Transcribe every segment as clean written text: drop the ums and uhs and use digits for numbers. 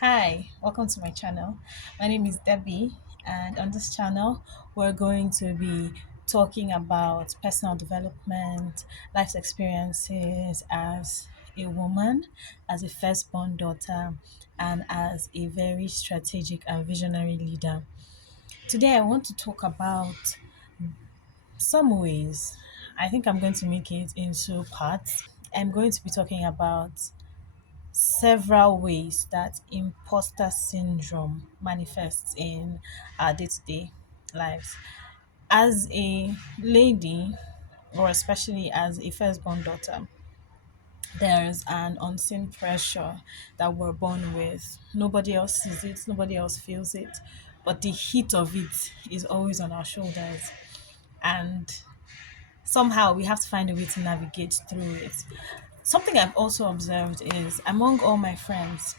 Hi, welcome to my channel. My name is Debbie, and on this channel, we're going to be talking about personal development, life experiences as a woman, as a firstborn daughter, and as a very strategic and visionary leader. Today, I want to talk about some ways. I think I'm going to make it into parts. I'm going to be talking about several ways that imposter syndrome manifests in our day-to-day lives. As a lady, or especially as a firstborn daughter, there's an unseen pressure that we're born with. Nobody else sees it, nobody else feels it, but the heat of it is always on our shoulders. And somehow we have to find a way to navigate through it. Something I've also observed is among all my friends,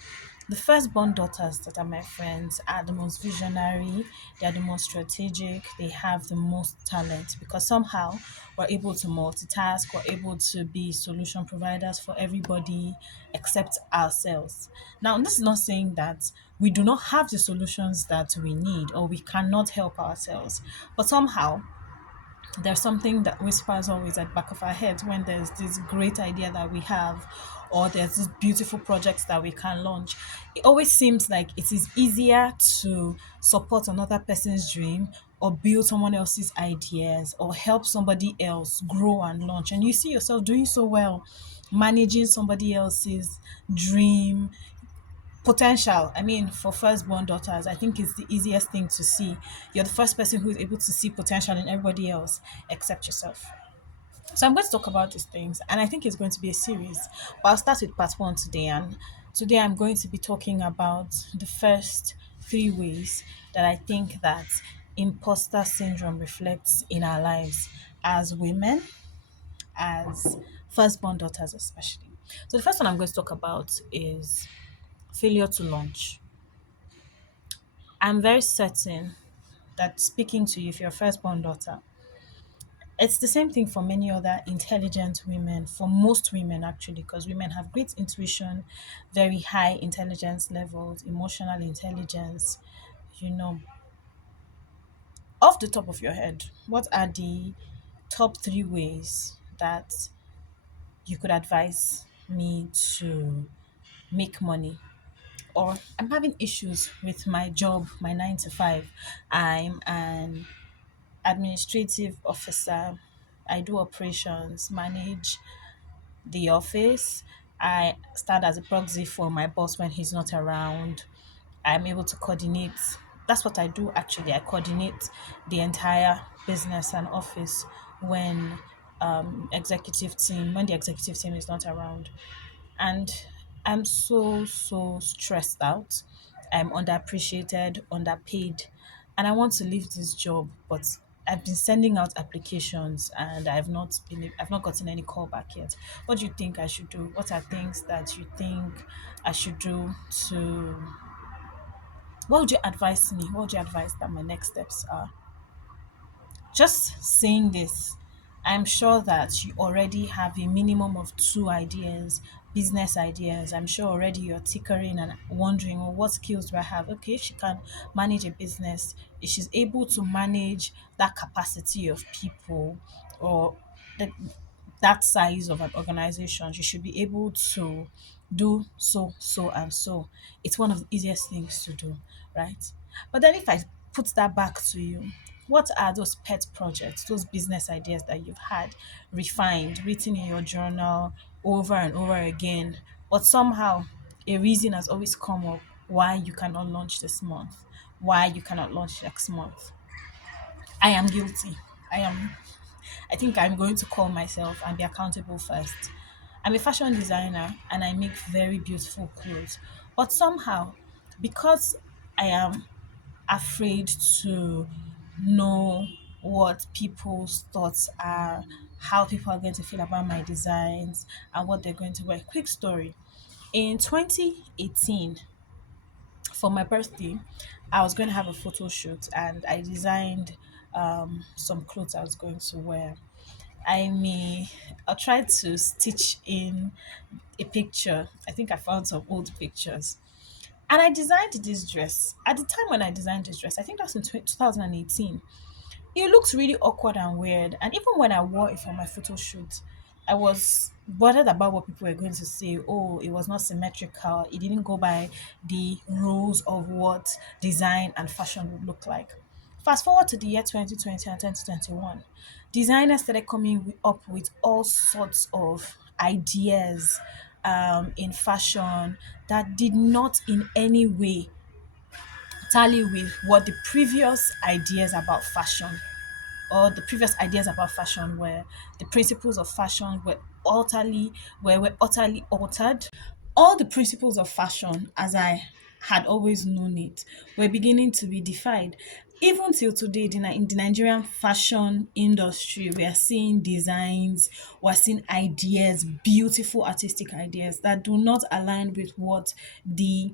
the firstborn daughters that are my friends are the most visionary, they are the most strategic, they have the most talent because somehow we're able to multitask, we're able to be solution providers for everybody except ourselves. Now, this is not saying that we do not have the solutions that we need or we cannot help ourselves, but somehow there's something that whispers always at the back of our heads when there's this great idea that we have or there's this beautiful project that we can launch. It always seems like it is easier to support another person's dream or build someone else's ideas or help somebody else grow and launch, and you see yourself doing so well, managing somebody else's dream potential. I mean, for firstborn daughters, I think it's the easiest thing to see. You're the first person who is able to see potential in everybody else except yourself. So I'm going to talk about these things, and I think it's going to be a series. But I'll start with part one today, and today I'm going to be talking about the first three ways that I think that imposter syndrome reflects in our lives as women, as firstborn daughters especially. So the first one I'm going to talk about is failure to launch. I'm very certain that speaking to you, if you're a firstborn daughter, it's the same thing for many other intelligent women, for most women actually, because women have great intuition, very high intelligence levels, emotional intelligence. You know, off the top of your head, what are the top three ways that you could advise me to make money? Or I'm having issues with my job, my 9 to 5. I'm an administrative officer. I do operations, manage the office. I stand as a proxy for my boss when he's not around. I'm able to coordinate. That's what I do actually. I coordinate the entire business and office when when the executive team is not around. And I'm so stressed out. I'm underappreciated, underpaid, and I want to leave this job, but I've been sending out applications and I've not gotten any call back yet. What do you think I should do? What are things that you think I should do to what would you advise me? What would you advise that my next steps are? Just saying this, I'm sure that you already have a minimum of two ideas, business ideas. I'm sure already you're tinkering and wondering, well, what skills do I have? Okay, if she can manage a business, if she's able to manage that capacity of people or the, that size of an organization, you should be able to do so, so, and so. It's one of the easiest things to do, right? But then if I put that back to you, what are those pet projects, those business ideas that you've had refined, written in your journal over and over again, but somehow a reason has always come up why you cannot launch this month, why you cannot launch next month? I am guilty. I am I think I'm going to call myself and be accountable first. I'm a fashion designer and I make very beautiful clothes. But somehow, because I am afraid to know what people's thoughts are, how people are going to feel about my designs, and what they're going to wear. Quick story. In 2018, for my birthday, I was going to have a photo shoot and I designed some clothes I was going to wear. I'll try to stitch in a picture. I think I found some old pictures. And I designed this dress. At the time when I designed this dress, I think that's in 2018, it looked really awkward and weird. And even when I wore it for my photo shoot, I was bothered about what people were going to say. Oh, it was not symmetrical. It didn't go by the rules of what design and fashion would look like. Fast forward to the year 2020 and 2021, designers started coming up with all sorts of ideas in fashion that did not in any way tally with what the previous ideas about fashion or the previous ideas about fashion were. The principles of fashion were utterly altered. All the principles of fashion as I had always known it were beginning to be defied. Even till today, in the Nigerian fashion industry, we are seeing designs, we're seeing ideas, beautiful artistic ideas that do not align with what the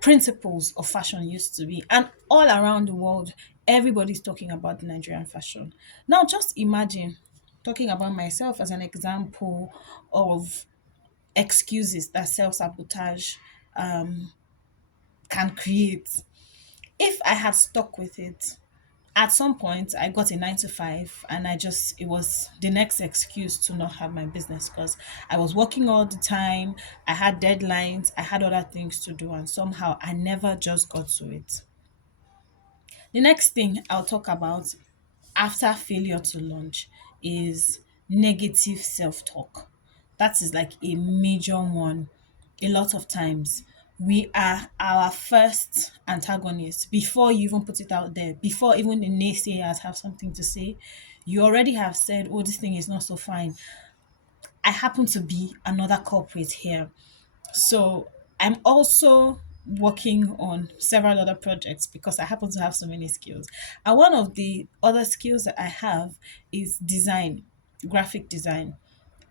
principles of fashion used to be. And all around the world, everybody's talking about the Nigerian fashion. Now, just imagine talking about myself as an example of excuses that self sabotage can create. If I had stuck with it, at some point I got a 9 to 5 and it was the next excuse to not have my business because I was working all the time, I had deadlines, I had other things to do, and somehow I never just got to it. The next thing I'll talk about after failure to launch is negative self talk. That is like a major one. A lot of times, we are our first antagonist before you even put it out there, before even the naysayers have something to say. You already have said, oh, this thing is not so fine. I happen to be another culprit here. So I'm also working on several other projects because I happen to have so many skills. And one of the other skills that I have is design, graphic design.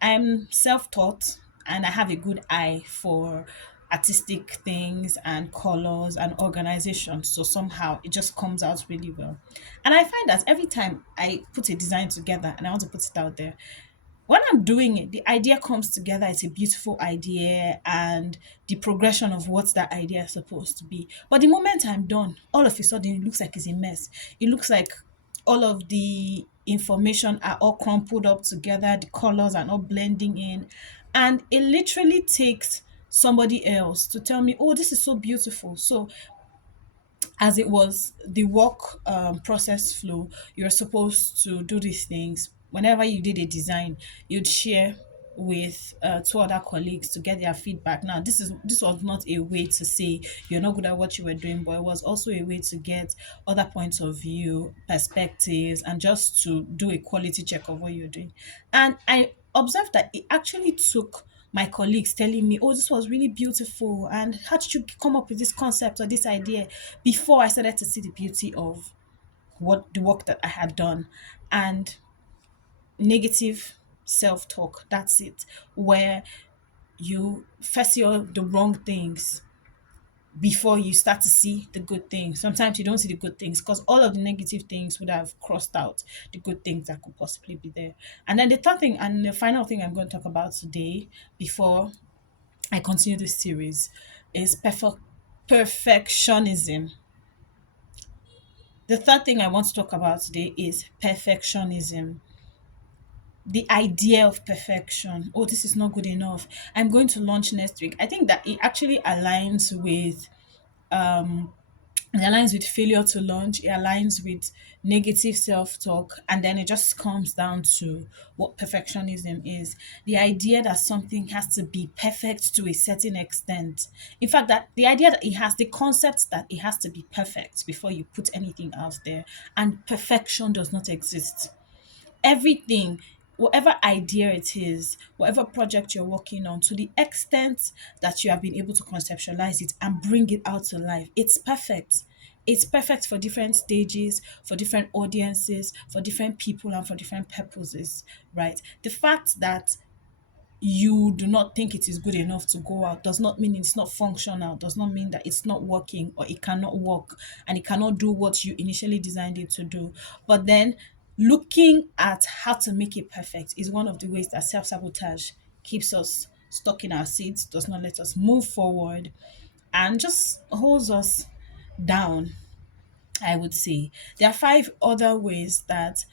I'm self taught and I have a good eye for artistic things and colors and organization. So somehow it just comes out really well. And I find that every time I put a design together and I want to put it out there, when I'm doing it, the idea comes together. It's a beautiful idea and the progression of what that idea is supposed to be. But the moment I'm done, all of a sudden it looks like it's a mess. It looks like all of the information are all crumpled up together, the colors are not blending in. And it literally takes somebody else to tell me, oh, this is so beautiful. So as it was the work process flow, you're supposed to do these things. Whenever you did a design, you'd share with two other colleagues to get their feedback. Now, this was not a way to say you're not good at what you were doing, but it was also a way to get other points of view, perspectives, and just to do a quality check of what you're doing. And I observed that it actually took my colleagues telling me, oh, this was really beautiful. And how did you come up with this concept or this idea before I started to see the beauty of what the work that I had done? And negative self talk, that's it, where you first see all the wrong things before you start to see the good things. Sometimes you don't see the good things because all of the negative things would have crossed out the good things that could possibly be there. And then the third thing and the final thing I'm going to talk about today before I continue this series is perfectionism. The third thing I want to talk about today is perfectionism. The idea of perfection. Oh, this is not good enough. I'm going to launch next week. I think that it actually aligns with failure to launch, it aligns with negative self talk, and then it just comes down to what perfectionism is, the idea that something has to be perfect to a certain extent. In fact, that the idea that it has the concept that it has to be perfect before you put anything out there, and perfection does not exist. Everything, whatever idea it is, whatever project you're working on, to the extent that you have been able to conceptualize it and bring it out to life, it's perfect. It's perfect for different stages, for different audiences, for different people, and for different purposes, right? The fact that you do not think it is good enough to go out does not mean it's not functional, does not mean that it's not working or it cannot work and it cannot do what you initially designed it to do. But then looking at how to make it perfect is one of the ways that self sabotage keeps us stuck in our seats, does not let us move forward, and just holds us down. I would say there are five other ways that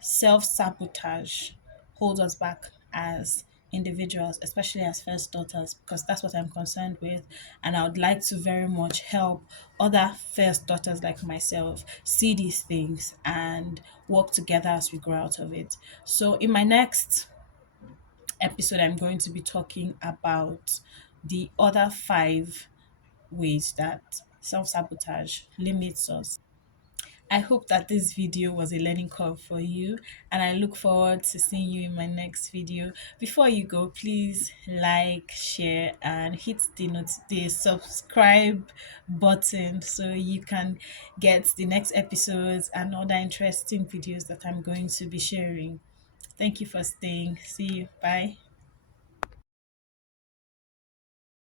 self sabotage holds us back as individuals, especially as first daughters, because that's what I'm concerned with. And I would like to very much help other first daughters like myself see these things and work together as we grow out of it. So, in my next episode, I'm going to be talking about the other five ways that self sabotage limits us. I hope that this video was a learning curve for you, and I look forward to seeing you in my next video. Before you go, please like, share, and hit the subscribe button so you can get the next episodes and other interesting videos that I'm going to be sharing. Thank you for staying. See you. Bye.